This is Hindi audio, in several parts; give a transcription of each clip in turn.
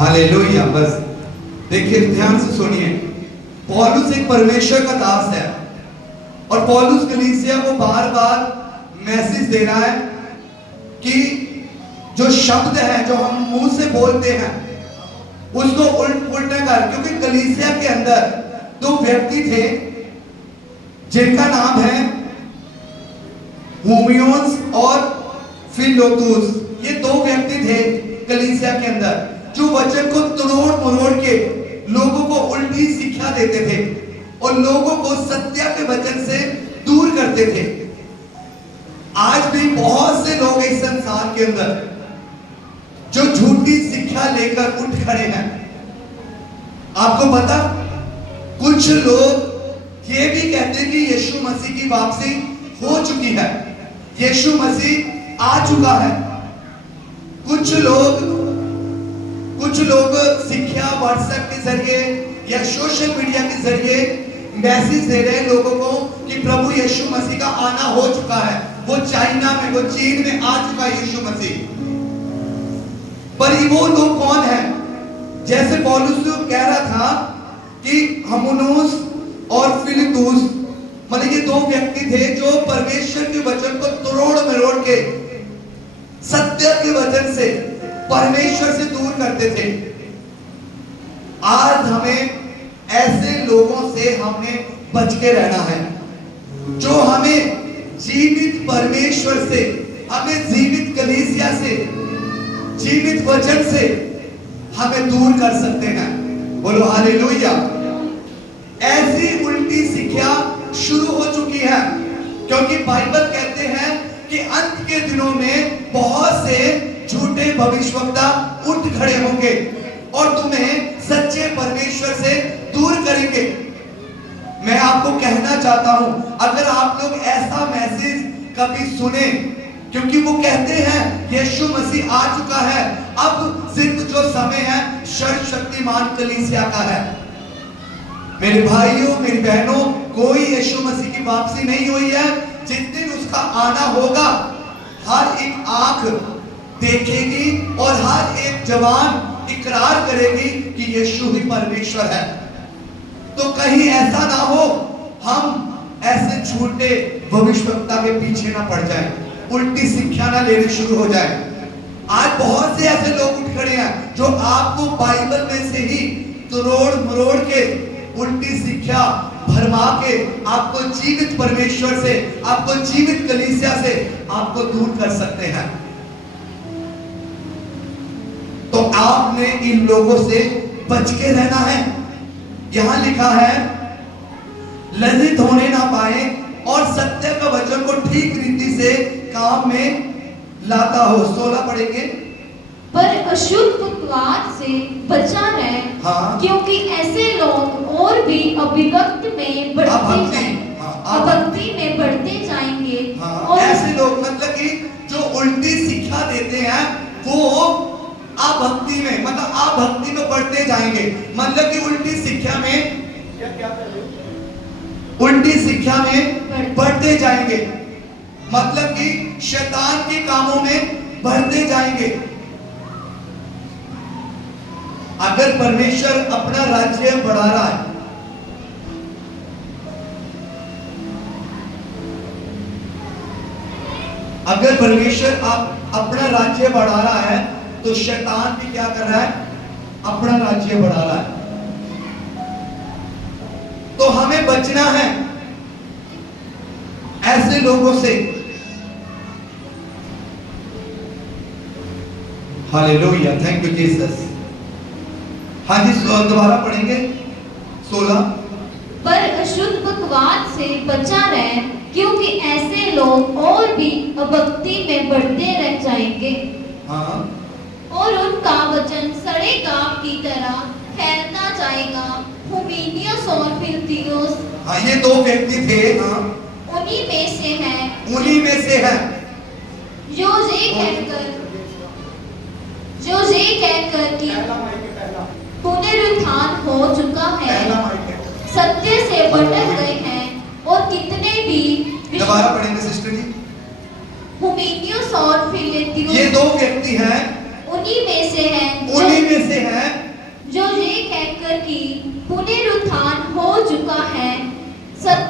हालेलुया। बस देखिए, ध्यान से सुनिए। पौलुस एक परमेश्वर का दास है और पौलुस कलीसिया को बार बार मैसेज दे रहा है कि जो शब्द है जो हम मुंह से बोलते हैं उसको उल्टा कर, क्योंकि कलीसिया के अंदर दो व्यक्ति थे जिनका नाम है हुमियोन्स और फिलोतुस। ये दो व्यक्ति थे कलीसिया के अंदर जो वचन को तोड़ मरोड़ के लोगों को उल्टी शिक्षा देते थे और लोगों को सत्य के वचन से दूर करते थे। आज भी बहुत से लोग इस संसार के अंदर जो झूठी शिक्षा लेकर उठ खड़े हैं। आपको पता, कुछ लोग ये भी कहते हैं कि यीशु मसीह की वापसी हो चुकी है, यीशु मसीह आ चुका है। कुछ लोग शिक्षा व्हाट्सएप के जरिए या सोशल मीडिया के जरिए मैसेज दे रहे हैं लोगों को कि प्रभु यीशु मसीह का आना हो चुका है, वो चाइना में, वो चीन में आ चुका है यीशु मसीह। पर वो लोग कौन है? जैसे पौलुस कह रहा था कि हुमियोस और फिलोतुस, मतलब ये दो व्यक्ति थे जो परमेश्वर के वचन को तोड़ मरोड़ के सत्य के वचन से परमेश्वर से दूर करते थे। आज हमें ऐसे लोगों से हमें बच के रहना है जो हमें जीवित परमेश्वर से, हमें जीवित कलीसिया से, जीवित वचन से हमें दूर कर सकते हैं। बोलो हालेलुया। ऐसी उल्टी शिक्षा शुरू हो चुकी है क्योंकि बाइबल कहते हैं कि अंत के दिनों में बहुत से झूठे भविष्यवक्ता उठ खड़े होंगे और तुम्हें सच्चे परमेश्वर से दूर करेंगे। मैं आपको कहना चाहता हूं, अगर आप लोग ऐसा मैसेज कभी सुने, क्योंकि वो कहते हैं यीशु मसीह आ चुका है, अब सिर्फ जो समय है सर्वशक्तिमान कलीसिया का है। मेरे भाइयों, मेरी बहनों, कोई यीशु मसीह की वापसी नहीं हुई है। जिस दिन उसका आना होगा, हर एक आंख देखेगी और हर एक जवान इकरार करेगी कि यीशु ही परमेश्वर है। तो कहीं ऐसा ना हो हम ऐसे झूठे भविष्यवक्ता के पीछे ना पड़ जाएं, उल्टी शिक्षा ना लेनी शुरू हो जाए। आज बहुत से ऐसे लोग उठ खड़े हैं जो आपको बाइबल में से ही तोड़ मरोड़ के उल्टी शिक्षा भरमा के आपको जीवित परमेश्वर से, आपको जीवित कलीसिया से आपको दूर कर सकते हैं। तो आपने इन लोगों से बच के रहना है। यहां लिखा है लज्जित होने ना पाए और सत्य का वचन को ठीक रीति से काम में लाता हो। 16 पढ़ेंगे। पर अशुद्ध बकवास से बचा रहे, हाँ। क्योंकि ऐसे लोग और भी अभिभक्ति में बढ़ते जाएंगे। हाँ। और ऐसे लोग मतलब कि जो उल्टी शिक्षा देते हैं वो अभक्ति में, मतलब अभक्ति में बढ़ते जाएंगे। मतलब कि उल्टी शिक्षा में बढ़ते जाएंगे, मतलब कि शैतान के कामों में बढ़ते जाएंगे। अगर परमेश्वर अपना राज्य बढ़ा रहा है, अगर परमेश्वर अपना राज्य बढ़ा रहा है तो शैतान भी क्या कर रहा है? अपना राज्य बढ़ा रहा है। तो हमें बचना है ऐसे लोगों से। Hallelujah, thank you Jesus. हाँ जी, दोबारा पढ़ेंगे 16। पर अशुद्ध बकवास से बचा रहे, क्योंकि ऐसे लोग और भी अभक्ति में बढ़ते रह जाएंगे। हाँ। और उनका वचन सड़े गांव की तरह फैलता जाएगा। हुमियोस और फिलोतुस, हाँ, ये दो व्यक्ति थे। हाँ, उन्हीं में से है जो ये कहकर कि पुनरुत्थान हो चुका है, सत्य से भटक गए हैं और कितने भी। दोबारा पढ़ेंगे सिस्टर जी। हुमियोस और फिलोतुस, ये दो व्यक्ति हैं, उन्हीं में से है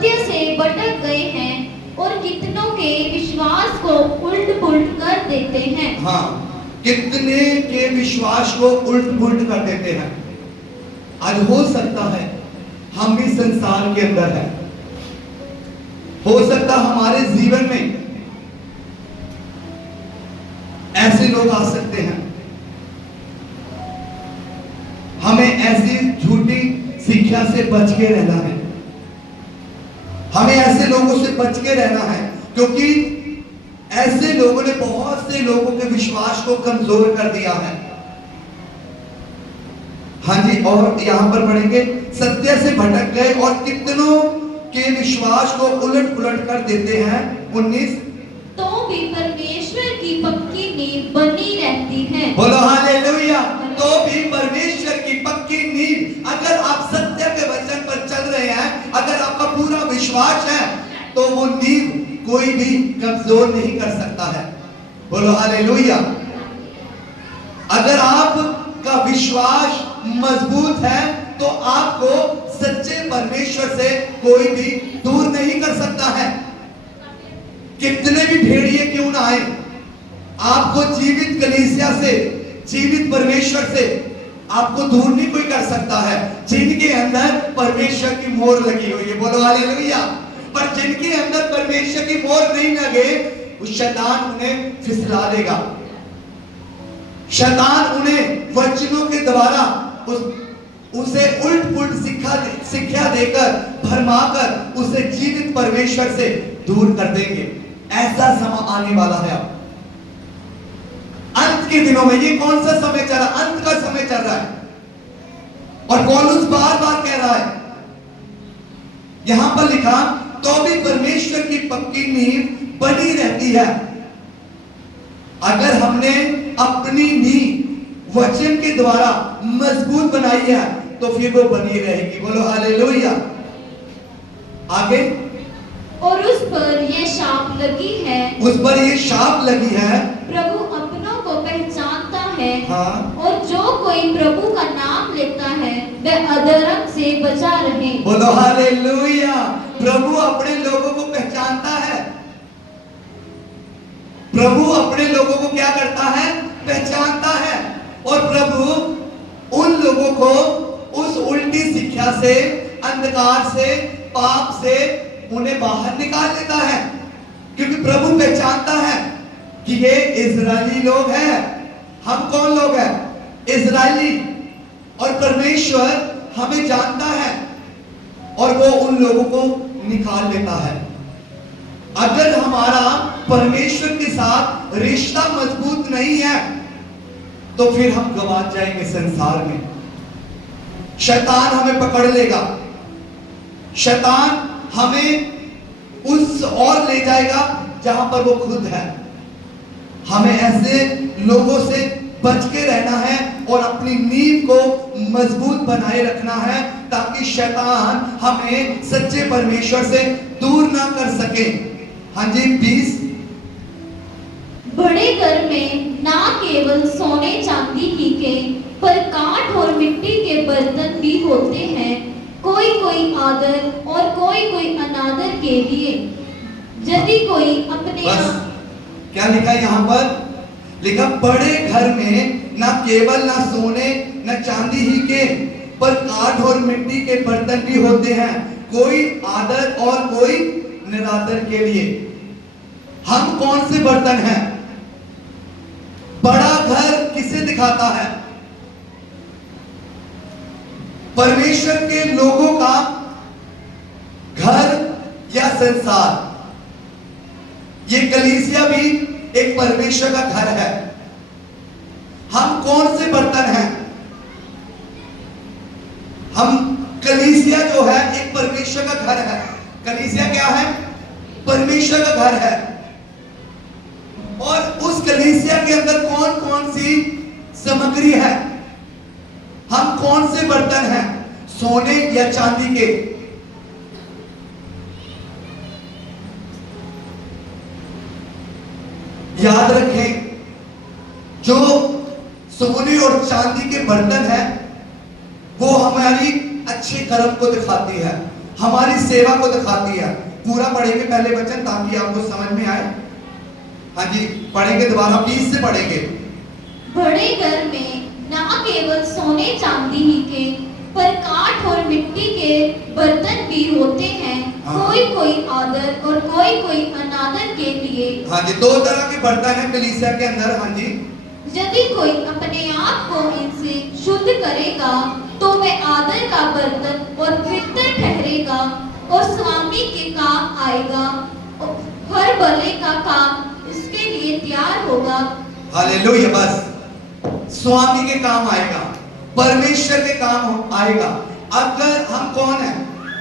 सत्य से भटक गए हैं और कितनों के विश्वास को उल्ट पुल्ट कर देते हैं। हाँ, कितने के विश्वास को उल्ट पुल्ट कर देते हैं। आज हो सकता है हम भी संसार के अंदर है, हो सकता हमारे जीवन में ऐसे लोग आ सकते हैं। हमें ऐसी झूठी शिक्षा से बच के रहना है, हमें ऐसे लोगों से बच के रहना है, क्योंकि ऐसे लोगों ने बहुत से लोगों के विश्वास को कमजोर कर दिया है। हाँ जी, और यहां पर पढ़ेंगे, सत्य से भटक गए और कितनों के विश्वास को उलट पुलट कर देते हैं। 19, तो भी परमेश्वर की पक्की नींव बनी रहती है। बोलो हालेलुया। तो भी परमेश्वर की पक्की नींव, अगर आप सत्य के वचन पर चल रहे हैं, अगर आपका पूरा विश्वास है, तो वो नींव कोई भी कमजोर नहीं कर सकता है। बोलो हालेलुया। अगर आपका विश्वास मजबूत है, तो आपको सच्चे परमेश्वर से कोई भी दूर नहीं कर सकता है। कितने भी भेड़िए क्यों ना आए, आपको जीवित कलीसिया से, जीवित परमेश्वर से आपको दूर नहीं कोई कर सकता है, जिनके अंदर परमेश्वर की मोहर लगी हुई है। बोलो हालेलुया। पर जिनके अंदर परमेश्वर की मोहर नहीं लगे, उस शैतान उन्हें फिसला देगा। शैतान उन्हें वचनों के द्वारा उसे उल्ट पुल्ट शिक्षा देकर, भरमाकर उसे जीवित परमेश्वर से दूर कर देंगे। ऐसा समय आने वाला है। अब अंत के दिनों में, ये कौन सा समय चल रहा है? अंत का समय चल रहा है। और पौलुस बार बार कह रहा है, यहां पर लिखा, तो भी परमेश्वर की पक्की नींव बनी रहती है। अगर हमने अपनी नींव वचन के द्वारा मजबूत बनाई है, तो फिर वो बनी रहेगी। बोलो हालेलुया। आगे, और उस पर यह शाप लगी है, उस पर ये शाप लगी है, प्रभु अपनों को पहचानता है। हाँ। और जो कोई प्रभु का नाम लेता है, वह अधर्म से बचा रहे। बोलो हालेलुया। प्रभु अपने लोगों को पहचानता है। प्रभु अपने लोगों को क्या करता है? पहचानता है। और प्रभु उन लोगों को उस उल्टी शिक्षा से, अंधकार से, पाप से उन्हें बाहर निकाल देता है, क्योंकि प्रभु पहचानता है कि ये इजरायली लोग हैं। हम कौन लोग हैं? इजरायली। और परमेश्वर हमें जानता है और वो उन लोगों को निकाल लेता है। अगर हमारा परमेश्वर के साथ रिश्ता मजबूत नहीं है, तो फिर हम गंवा जाएंगे संसार में। शैतान हमें पकड़ लेगा, शैतान हमें उस और ले जाएगा जहां पर वो खुद है। हमें ऐसे लोगों से बच के रहना है और अपनी नींव को मजबूत बनाए रखना है, ताकि शैतान हमें सच्चे परमेश्वर से दूर ना कर सके। हाँ जी, 20, बड़े घर में ना केवल सोने चांदी ही के, पर काठ और मिट्टी के बर्तन भी होते हैं, कोई कोई आदर और कोई कोई अनादर के लिए। यदि कोई अपने बस क्या लिखा यहाँ पर? लिखा, बड़े घर में ना केवल ना सोने ना चांदी ही के, पर काठ और मिट्टी के बर्तन भी होते हैं, कोई आदर और कोई निरादर के लिए। हम कौन से बर्तन हैं? बड़ा घर किसे दिखाता है? परमेश्वर के लोगों का घर या संसार। ये कलीसिया भी एक परमेश्वर का घर है। हम कौन से बर्तन हैं? हम कलीसिया जो है एक परमेश्वर का घर है। कलीसिया क्या है? परमेश्वर का घर है। और उस कलीसिया के अंदर कौन कौन सी सामग्री है? हम कौन से बर्तन हैं? सोने या चांदी के? याद रखें, जो सोने और चांदी के बर्तन हैं, वो हमारी अच्छे कर्म को दिखाती है, हमारी सेवा को दिखाती है। पूरा पढ़ेंगे पहले वचन ताकि आपको समझ में आए। हाँ जी, पढ़ेंगे दोबारा 20 से पढ़ेंगे। बड़े घर में ना केवल सोने चांदी ही के पर काठ और मिट्टी के बर्तन भी होते हैं। हाँ। कोई कोई आदर और कोई कोई अनादर के लिए। हाँ जी, दो तरह के बर्तन हैं कलीसिया के अंदर। हाँ जी, यदि कोई अपने आप को इनसे शुद्ध करेगा तो वह आदर का बर्तन और पवित्र ठहरेगा और स्वामी के काम आएगा और हर भले का काम इसके लिए तैयार होगा। हालेलुया। बस स्वामी के काम आएगा, परमेश्वर के काम आएगा। अगर हम कौन है?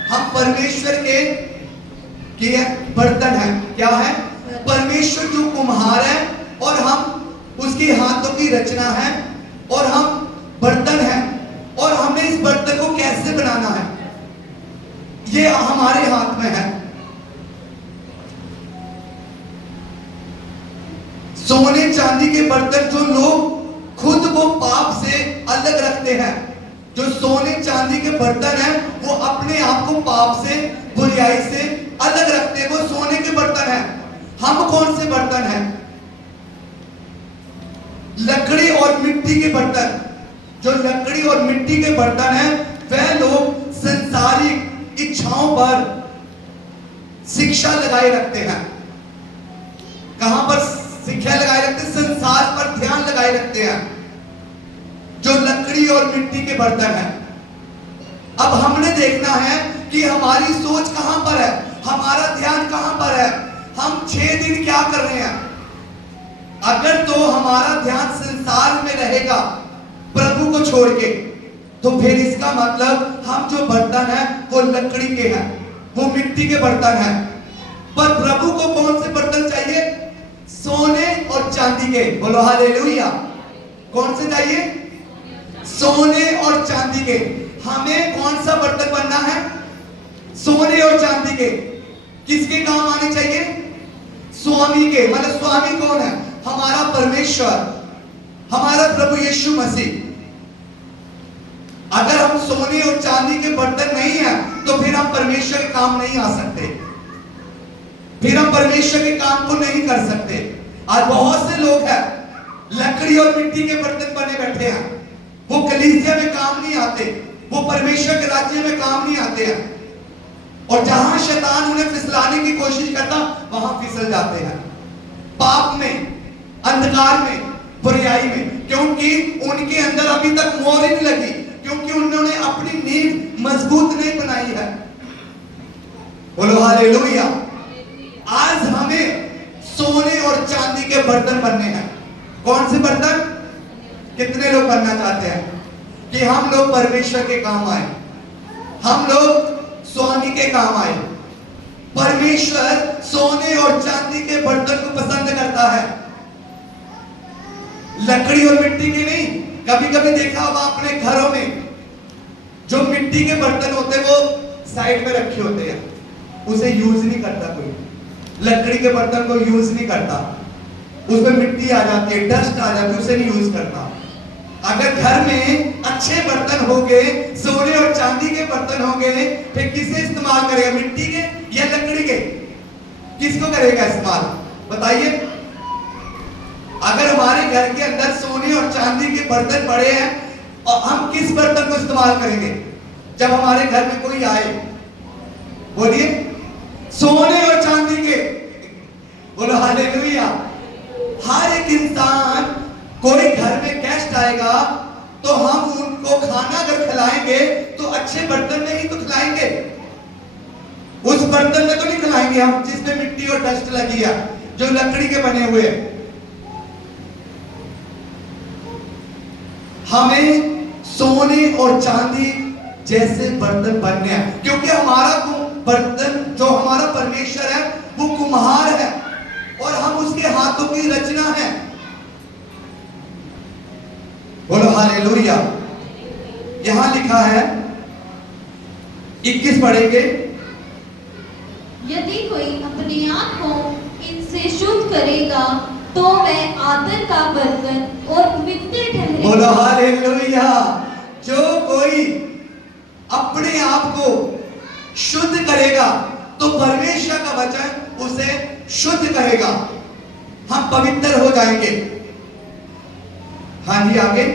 हम परमेश्वर के बर्तन हैं। क्या है? परमेश्वर जो कुम्हार है और हम उसके हाथों की रचना है और हम बर्तन हैं और हमें इस बर्तन को कैसे बनाना है ये हमारे हाथ में है। सोने चांदी के बर्तन जो लोग खुद को पाप से अलग रखते हैं, जो सोने चांदी के बर्तन हैं वो अपने आप को पाप से, बुराई से अलग रखते हैं, वो सोने के बर्तन हैं। हम कौन से बर्तन हैं? लकड़ी और मिट्टी के बर्तन। जो लकड़ी और मिट्टी के बर्तन हैं वह लोग संसारिक इच्छाओं पर शिक्षा लगाए रखते हैं। कहां पर शिक्षा लगाए रखते हैं? संसार पर ध्यान लगाए रखते हैं, जो लकड़ी और मिट्टी के बर्तन हैं। अब हमने देखना है कि हमारी सोच कहां पर है, हमारा ध्यान कहां पर है, हम 6 दिन क्या कर रहे हैं। अगर तो हमारा ध्यान संसार में रहेगा प्रभु को छोड़ के, तो फिर इसका मतलब हम जो बर्तन है वो लकड़ी के हैं, वो मिट्टी के बर्तन हैं। पर प्रभु को कौन से बर्तन चाहिए? सोने और चांदी के। बोलो हालेलुया। कौन से चाहिए? सोने और चांदी के। हमें कौन सा बर्तन बनना है? सोने और चांदी के। किसके काम आने चाहिए? स्वामी के। मतलब स्वामी कौन है? हमारा परमेश्वर, हमारा प्रभु यीशु मसीह। अगर हम सोने और चांदी के बर्तन नहीं हैं तो फिर हम परमेश्वर के काम नहीं आ सकते, फिर हम परमेश्वर के काम को नहीं कर सकते। आज बहुत से लोग हैं लकड़ी और मिट्टी के बर्तन बने बैठे हैं, वो कलीसिया में काम नहीं आते, वो परमेश्वर के राज्य में काम नहीं आते हैं, और जहां शैतान उन्हें फिसलाने की कोशिश करता वहां फिसल जाते हैं, पाप में, अंधकार में, बुराई में, क्योंकि उनके अंदर अभी तक मोहर नहीं लगी, क्योंकि उन्होंने अपनी नींव मजबूत नहीं बनाई है। बोलो हालेलुया। आज हमें सोने और चांदी के बर्तन बनने हैं। कौन से बर्तन? कितने लोग बनना चाहते हैं कि हम लोग परमेश्वर के काम आए, हम लोग स्वामी के काम आए? परमेश्वर सोने और चांदी के बर्तन को पसंद करता है, लकड़ी और मिट्टी के नहीं। कभी कभी देखा होगा अपने घरों में जो मिट्टी के बर्तन होते हैं वो साइड में रखे होते हैं, उसे यूज नहीं करता कोई। लकड़ी के बर्तन को यूज नहीं करता, उसमें मिट्टी आ जाती है, डस्ट आ जाती है, उसे नहीं यूज करता। अगर घर में अच्छे बर्तन होंगे, सोने और चांदी के बर्तन होंगे, फिर किसे इस्तेमाल करेगा? मिट्टी के या लकड़ी के? किसको करेगा इस्तेमाल? बताइए। अगर हमारे घर के अंदर सोने और चांदी के बर्तन पड़े हैं और हम किस बर्तन को इस्तेमाल करेंगे जब हमारे घर में कोई आए? बोलिए। सोने और चांदी के। बोलो हालेलुया। हर एक इंसान, कोई घर में गेस्ट आएगा तो हम उनको खाना अगर खिलाएंगे तो अच्छे बर्तन में ही तो खिलाएंगे, उस बर्तन में तो नहीं खिलाएंगे हम जिसमें मिट्टी और डस्ट लगी है, जो लकड़ी के बने हुए हैं। हमें सोने और चांदी जैसे बर्तन बनने हैं, क्योंकि हमारा बर्तन, जो हमारा परमेश्वर है वो कुम्हार है और हम उसके हाथों की रचना है। बोलो हालेलुया। यहां लिखा है 21 पढ़ेंगे। यदि कोई अपने आप को इनसे शुद्ध करेगा तो वह आदर का बर्तन और पवित्र ठहरेगा। बोलो हालेलुया। जो कोई अपने आप को शुद्ध करेगा तो परमेश्वर का वचन उसे शुद्ध करेगा, हम पवित्र हो जाएंगे। हाँ जी आगे।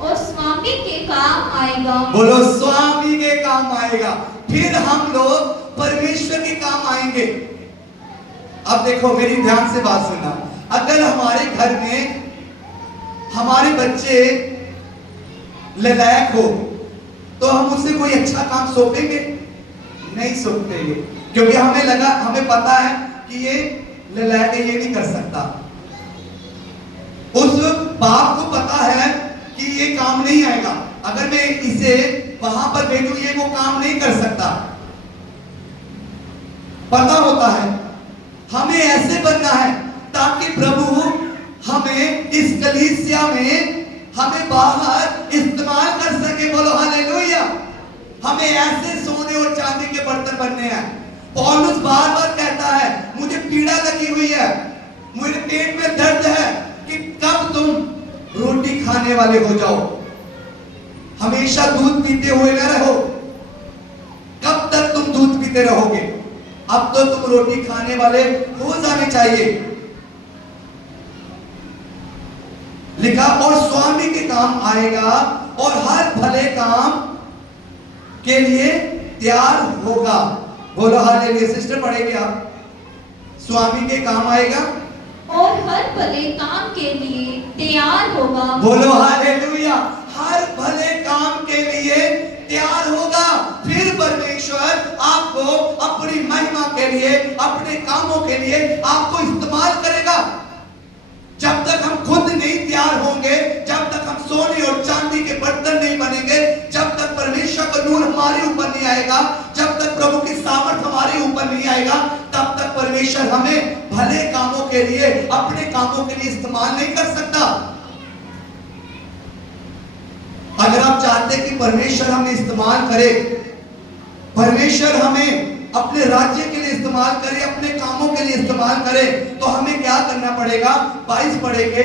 और स्वामी के काम आएगा। बोलो स्वामी के काम आएगा, फिर हम लोग परमेश्वर के काम आएंगे। अब देखो मेरी ध्यान से बात सुनना, अगर हमारे घर में हमारे बच्चे ललायक हो तो हम उसे कोई अच्छा काम सौंपेंगे? नहीं सौंपेंगे, क्योंकि हमें पता है कि ये ललायक है, ये नहीं कर सकता। उस बाप को पता है कि ये काम नहीं आएगा, अगर मैं इसे वहां पर भेजूं ये वो काम नहीं कर सकता, पता होता है। हमें ऐसे बनना है ताकि प्रभु हमें इस कलीसिया में हमें बाहर इस्तेमाल कर सके। बोलो हालेलुया। हमें ऐसे सोने और चांदी के बर्तन बनने हैं। पौलुस बार बार कहता है मुझे पीड़ा लगी हुई है, मुझे पेट में दर्द है कि कब तुम रोटी खाने वाले हो जाओ, हमेशा दूध पीते हुए न रहो। कब तक तुम दूध पीते रहोगे? अब तो तुम रोटी खाने वाले हो जाने चाहिए। लिखा और स्वामी के काम आएगा और हर भले काम के लिए तैयार होगा। बोलो हालेलुया। सिस्टर पढ़ेंगे आप, स्वामी के काम आएगा और हर भले काम के लिए तैयार होगा। बोलो हालेलुया। हर भले काम के लिए तैयार होगा, फिर परमेश्वर आपको अपनी महिमा के लिए, अपने कामों के लिए आपको इस्तेमाल करेगा। जब तक हम खुद नहीं तैयार होंगे, जब तक हम सोने और चांदी के बर्तन नहीं बनेंगे, जब तक परमेश्वर का नूर हमारे ऊपर नहीं आएगा, जब तक प्रभु की सामर्थ हमारे ऊपर नहीं आएगा, तब तक परमेश्वर हमें भले कामों के लिए, अपने कामों के लिए इस्तेमाल नहीं कर सकता। अगर आप चाहते कि परमेश्वर हमें इस्तेमाल करे, परमेश्वर हमें अपने राज्य के लिए इस्तेमाल करे, अपने कामों के लिए इस्तेमाल करे, तो हमें क्या करना पड़ेगा? 22 पढ़ेंगे।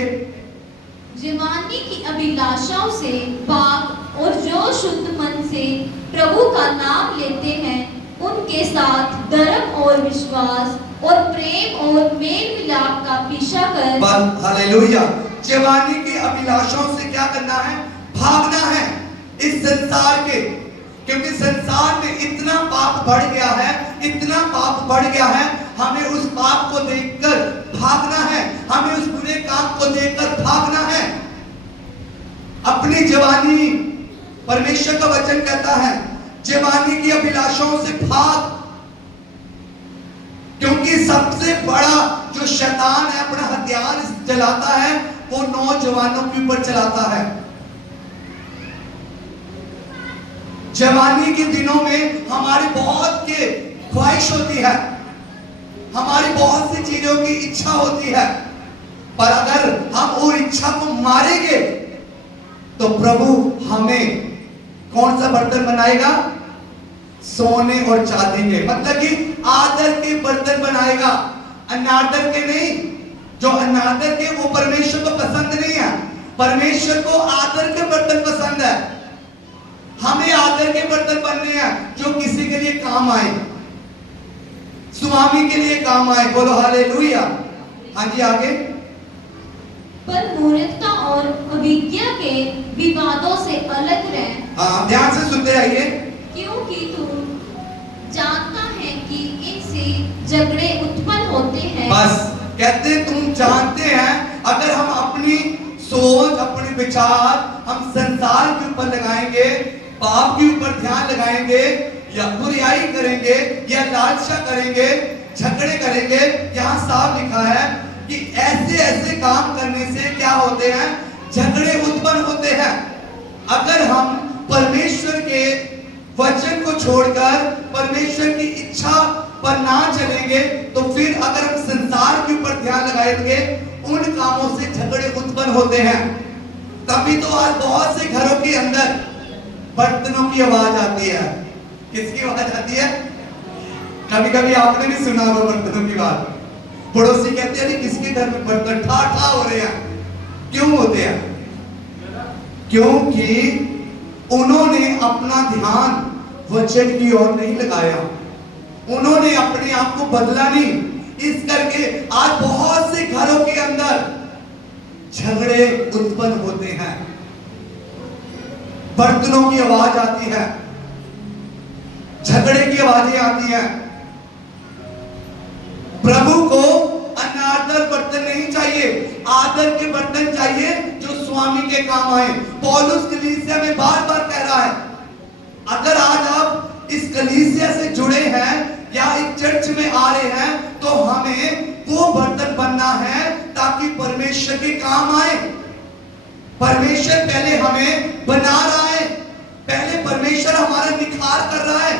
जवानी की अभिलाषाओं से पाक और जो शुद्ध मन से प्रभु का नाम लेते हैं, उनके साथ धर्म और विश्वास और प्रेम और मेल मिलाप का पीछा कर। हालेलुया। जवानी की अभिलाषाओं से क्या करना है? भागना है इस संसार के, क्योंकि संसार में इतना पाप बढ़ गया है, इतना पाप बढ़ गया है। हमें उस पाप को देखकर भागना है, हमें उस बुरे काम को देखकर भागना है। अपनी जवानी, परमेश्वर का वचन कहता है जवानी की अभिलाषाओं से भाग, क्योंकि सबसे बड़ा जो शैतान है अपना हथियार चलाता है वो नौजवानों के ऊपर चलाता है। जवानी के दिनों में हमारी बहुत की ख्वाहिश होती है, हमारी बहुत सी चीजों की इच्छा होती है, पर अगर हम वो इच्छा को मारेंगे तो प्रभु हमें कौन सा बर्तन बनाएगा? सोने और चांदी के, मतलब कि आदर के बर्तन बनाएगा, अनादर के नहीं। जो अनादर के वो परमेश्वर को पसंद नहीं है, परमेश्वर को आदर के बर्तन पसंद है। हमें आदर के बर्तन बनने हैं जो किसी के लिए काम आए, स्वामी के लिए काम आए। बोलो हालेलुया। हाँ जी आगे। पर मूर्खता और अविज्ञा के विवादों से अलग रह। हाँ ध्यान से सुनते रहिए। क्योंकि तू जानता है कि इनसे झगड़े उत्पन्न होते हैं। बस कहते तुम जानते हैं, अगर हम अपनी सोच, अपने विचार हम संसार के ऊपर लगाएंगे, पाप के ऊपर ध्यान लगाएंगे, या बुराई करेंगे, या लालसा करेंगे, झगड़े करेंगे, यहाँ साफ लिखा है कि ऐसे ऐसे काम करने से क्या होते हैं? झगड़े उत्पन्न होते हैं। अगर हम परमेश्वर के वचन को छोड़कर परमेश्वर की इच्छा पर ना चलेंगे, तो फिर अगर हम संसार के ऊपर ध्यान लगाएंगे, उन कामों से झगड़े उत्पन्न होते हैं। तभी तो आज बहुत से घरों के अंदर बर्तनों की आवाज आती है। किसकी आवाज आती है? कभी कभी आपने भी सुना होगा बर्तनों की बात। पड़ोसी कहते हैं किसके घर में बर्तन ठा ठा हो रहे हैं। क्यों होते हैं? क्योंकि उन्होंने अपना ध्यान वचन की ओर नहीं लगाया, उन्होंने अपने आप को बदला नहीं। इस करके आज बहुत से घरों के अंदर झगड़े उत्पन्न होते हैं, बर्तनों की आवाज आती है, झगड़े की आवाजें आती हैं। प्रभु को अनादर बर्तन नहीं चाहिए, आदर के बर्तन चाहिए जो स्वामी के काम आए। पौलुस कलीसिया में बार बार कह रहा है, अगर आज आप इस कलीसिया से जुड़े हैं या एक चर्च में आ रहे हैं तो हमें वो बर्तन बनना है ताकि परमेश्वर के काम आए। परमेश्वर पहले हमें बना रहा है, पहले परमेश्वर हमारा निखार कर रहा है,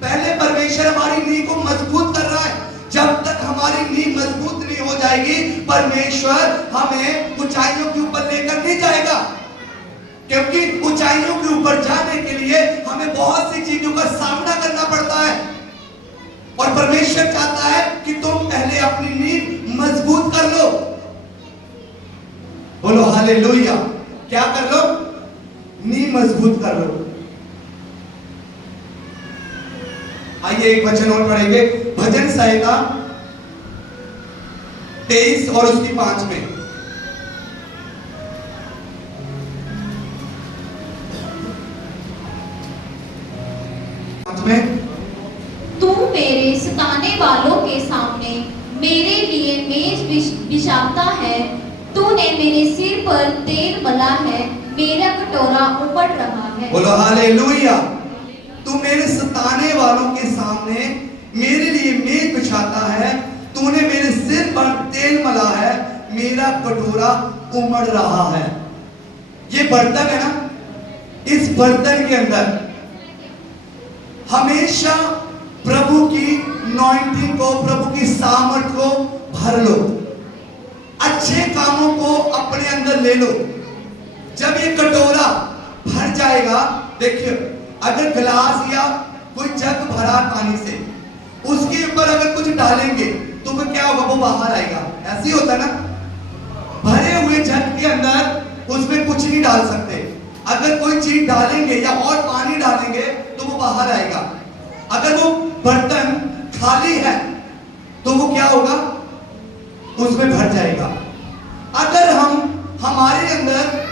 पहले परमेश्वर हमारी नींव को मजबूत कर रहा है। जब तक हमारी नींव मजबूत नहीं हो जाएगी, परमेश्वर हमें ऊंचाइयों के ऊपर लेकर नहीं जाएगा, क्योंकि ऊंचाइयों के ऊपर जाने के लिए हमें बहुत सी चीजों का सामना करना पड़ता है। और परमेश्वर चाहता है कि तुम पहले अपनी नींव मजबूत कर लो। बोलो हालेलुया। क्या कर लो? नींव मजबूत कर लो। आइए एक वचन और पढ़ेंगे, भजन संहिता 23 और उसकी 5 में। तू मेरे सताने वालों के सामने मेरे लिए मेज बिछाता है, तूने मेरे सिर पर तेल मला है, मेरा कटोरा उमड़ रहा है। बोलो हालेलुया। तू मेरे सताने वालों के सामने मेरे लिए मेज बिछाता है, तूने मेरे सिर पर तेल मला है, मेरा कटोरा उमड़ रहा है। ये बर्तन है ना, इस बर्तन के अंदर हमेशा प्रभु की नॉइंटिंग को, प्रभु की सामर्थ को भर लो, अच्छे कामों को अपने अंदर ले लो। जब ये कटोरा भर जाएगा, देखिए अगर गिलास या कोई जग भरा पानी से, उसके ऊपर अगर कुछ डालेंगे तो वो क्या होगा? वो बाहर आएगा। ऐसे ही होता है ना, भरे हुए जग के अंदर उसमें कुछ नहीं डाल सकते। अगर कोई चीज डालेंगे या और पानी डालेंगे तो वो बाहर आएगा। अगर वो बर्तन खाली है तो वो क्या होगा? उसमें भर जाएगा। अगर हमारे अंदर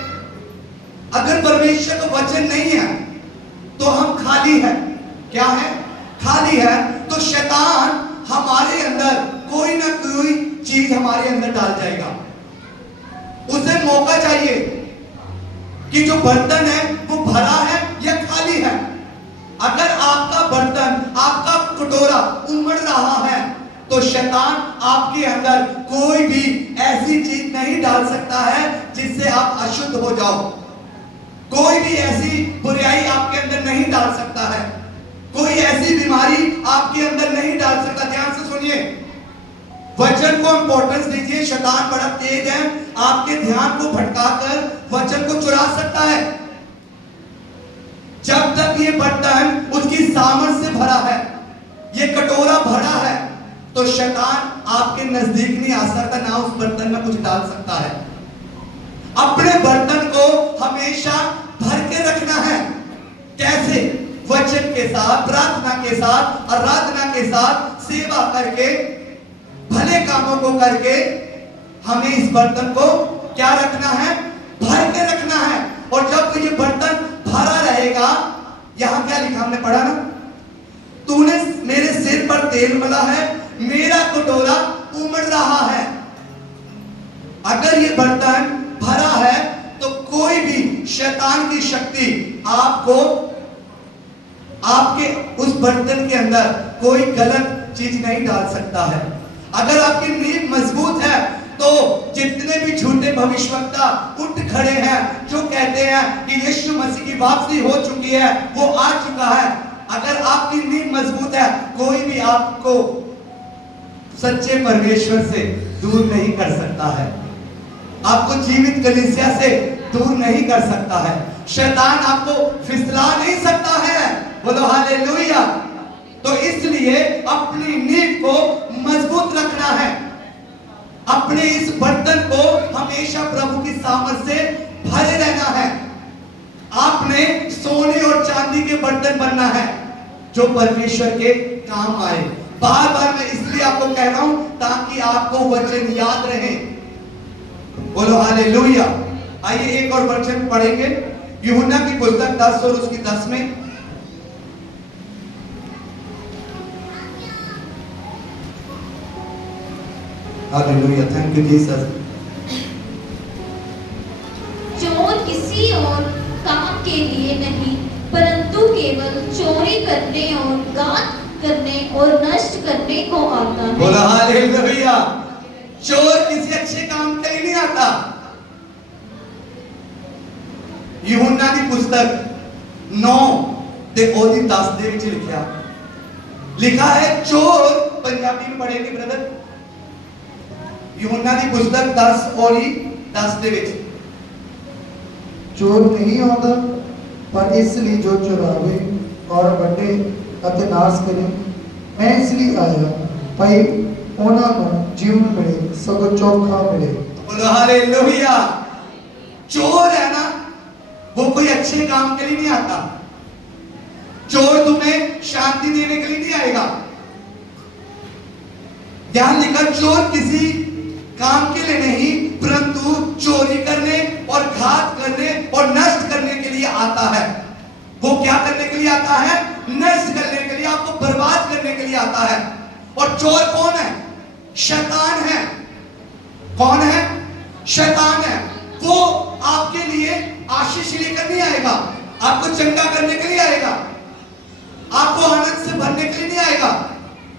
अगर परमेश्वर का वचन नहीं है तो हम खाली है। क्या है? खाली है। तो शैतान हमारे अंदर कोई ना कोई चीज हमारे अंदर डाल जाएगा। उसे मौका चाहिए कि जो बर्तन है वो भरा है या खाली है। अगर आपका बर्तन, आपका कटोरा उमड़ रहा है तो शैतान आपके अंदर कोई भी ऐसी चीज नहीं डाल सकता है जिससे आप अशुद्ध हो जाओ। कोई भी ऐसी बुराई आपके अंदर नहीं डाल सकता है, कोई ऐसी बीमारी आपके अंदर नहीं डाल सकता। ध्यान से सुनिए, वचन को इंपॉर्टेंस दीजिए। शैतान बड़ा तेज है, आपके ध्यान को भटकाकर वचन को चुरा सकता है। जब तक ये बर्तन उसकी सामर्थ से भरा है, ये कटोरा भरा है, तो शैतान आपके नजदीक नहीं आ सकता, ना उस बर्तन में कुछ डाल सकता है। अपने बर्तन को हमेशा भर के रखना है। कैसे? वचन के साथ, प्रार्थना के साथ, आराधना के साथ, सेवा करके, भले कामों को करके हमें इस बर्तन को क्या रखना है? भर के रखना है। और जब ये बर्तन भरा रहेगा, यहां क्या लिखा हमने पढ़ा ना, तूने मेरे सिर पर तेल मला है, मेरा कटोरा उमड़ रहा है। अगर ये बर्तन भरा है तो कोई भी शैतान की शक्ति आपको, आपके उस बर्तन के अंदर कोई गलत चीज नहीं डाल सकता है। अगर आपकी नींव मजबूत है तो जितने भी झूठे भविष्यवक्ता उठ खड़े हैं जो कहते हैं कि यीशु मसीह की वापसी हो चुकी है, वो आ चुका है, अगर आपकी नींव मजबूत है, कोई भी आपको सच्चे परमेश्वर से दूर नहीं कर सकता है, आपको जीवित कलीसिया से दूर नहीं कर सकता है। शैतान आपको फिसला नहीं सकता है। बोलो हालेलुया। तो इसलिए अपनी नींव को मजबूत रखना है। अपने इस बर्तन को हमेशा प्रभु की सामर्थ से भरे रहना है। आपने सोने और चांदी के बर्तन बनना है। जो परमेश्वर के काम आए। बार बार मैं इसलिए आपको कह रहा हूं ताकि आपको वचन याद रहे। बोलो हालेलुया। आइए एक और वचन पढ़ेंगे, यूहन्ना की पुस्तक 10 और उसकी 10 में। Hallelujah, thank you Jesus. चोर किसी और काम के लिए नहीं, परंतु केवल चोरी करने और घात करने और नष्ट करने को आता है। बोला हालेलुया। चोर किसी अच्छे काम के लिए नहीं आता। यूहन्ना की पुस्तक 9 ਤੇ ਉਹਦੀ 10 ਦੇ ਵਿੱਚ लिखा है चोर। पंजाबी में पढ़ेंगे ब्रदर। यूहन्ना की पुस्तक 10 और 10 ਦੇ ਵਿੱਚ। चोर नहीं आता पर इसलिए जो चुरावे और वटे ਅਤੇ नाश करे। मैं इसलिए आया भाई ਉਹਨਾਂ ਨੂੰ जीवन मिले सगों चोखा मिले। बोलो हालेलुया। चोर है ना, वो कोई अच्छे काम के लिए नहीं आता। चोर तुम्हें शांति देने के लिए नहीं आएगा। ध्यान लिखा, चोर किसी काम के लिए नहीं परंतु चोरी करने और घात करने और नष्ट करने के लिए आता है। वो क्या करने के लिए आता है? नष्ट करने के लिए, आपको बर्बाद करने के लिए आता है। और चोर कौन है? शैतान है। कौन है? शैतान है। वो आपके लिए आशीष लेकर नहीं आएगा, आपको चंगा करने के लिए आएगा, आपको आनंद से भरने के लिए नहीं आएगा।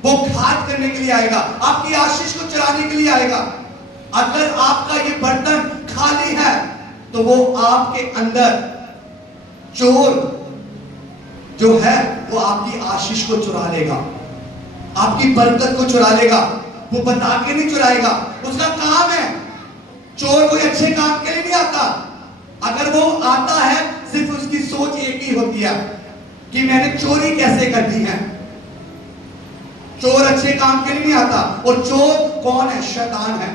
वो घात करने के लिए आएगा, आपकी आशीष को चुराने के लिए आएगा। अगर आपका ये बर्तन खाली है तो वो आपके अंदर चोर जो है वो आपकी आशीष को चुरा लेगा, आपकी बरकत को चुरा लेगा। वो बता के नहीं चुराएगा, उसका काम है। चोर कोई अच्छे काम के लिए नहीं आता। अगर वो आता है सिर्फ उसकी सोच एक ही होती है कि मैंने चोरी कैसे कर दी है। चोर अच्छे काम के लिए नहीं आता। और चोर कौन है? शैतान है।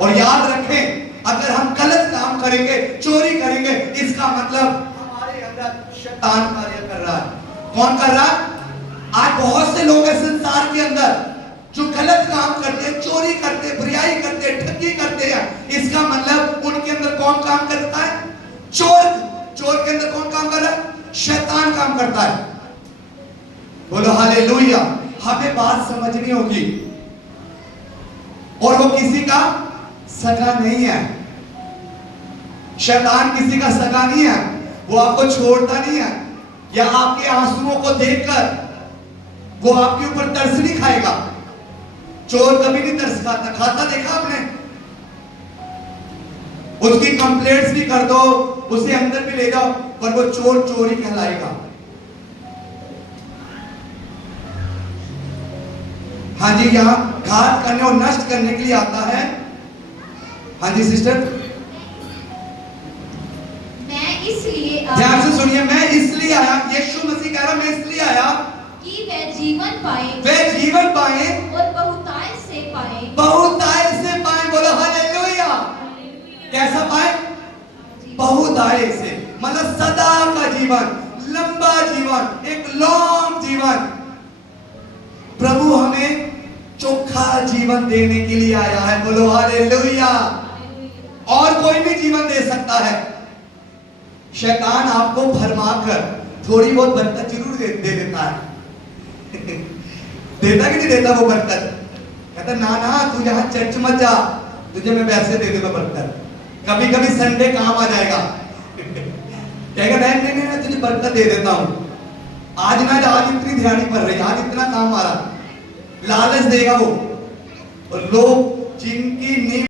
और याद रखें, अगर हम गलत काम करेंगे, चोरी करेंगे, इसका मतलब हमारे अंदर शैतान कार्य कर रहा है। कौन कर रहा है? आज बहुत से लोग हैं संसार के अंदर जो गलत काम करते हैं, चोरी करते हैं, बुराई करते हैं, ठगी करते हैं। इसका मतलब उनके अंदर कौन काम करता है? चोर। चोर के अंदर कौन काम कर रहा है? शैतान काम करता है। बोलो हालेलुया। हमें बात समझनी होगी। और वो किसी का सगा नहीं है। शैतान किसी का सगा नहीं है। वो आपको छोड़ता नहीं है, या आपके आंसुओं को देखकर वो आपके ऊपर तरस नहीं खाएगा। चोर कभी नहीं तरस खाता। खाता देखा आपने? उसकी कंप्लेंट्स भी कर दो, उसे अंदर भी ले जाओ, पर वो चोर चोरी कहलाएगा। हाँ जी, यहाँ घात करने और नष्ट करने के लिए आता है। हाँ जी सिस्टर, मैं इसलिए ध्यान से सुनिए। मैं इसलिए आया, यीशु मसीह कह रहा, मैं इसलिए आया कि वे जीवन पाए, वे जीवन पाए और बहुताय से पाए। बहुताय से पाए। बोलो हालेलुया। कैसा पाए? बहुताय से, मतलब सदा का जीवन, लंबा जीवन, एक लॉन्ग जीवन। प्रभु हमें चोखा जीवन देने के लिए आया है। बोलो हालेलुया। और कोई भी जीवन दे सकता है। शैतान आपको भरमाकर थोड़ी बहुत बरकत जरूर दे देता है। देता कि नहीं देता वो बरकत? कहता ना ना, तू यहाँ चर्च मत जा, तुझे मैं वैसे दे दूंगा बरकत। कभी कभी संडे काम आ जाएगा। कहेगा नहीं नहीं नहीं, तुझे बरकत दे देता हूँ। आज ना, आज इतनी ध्यानी पड़ रही, आज इतना काम आ रहा, लालच देगा वो। और लोग जिनकी नींव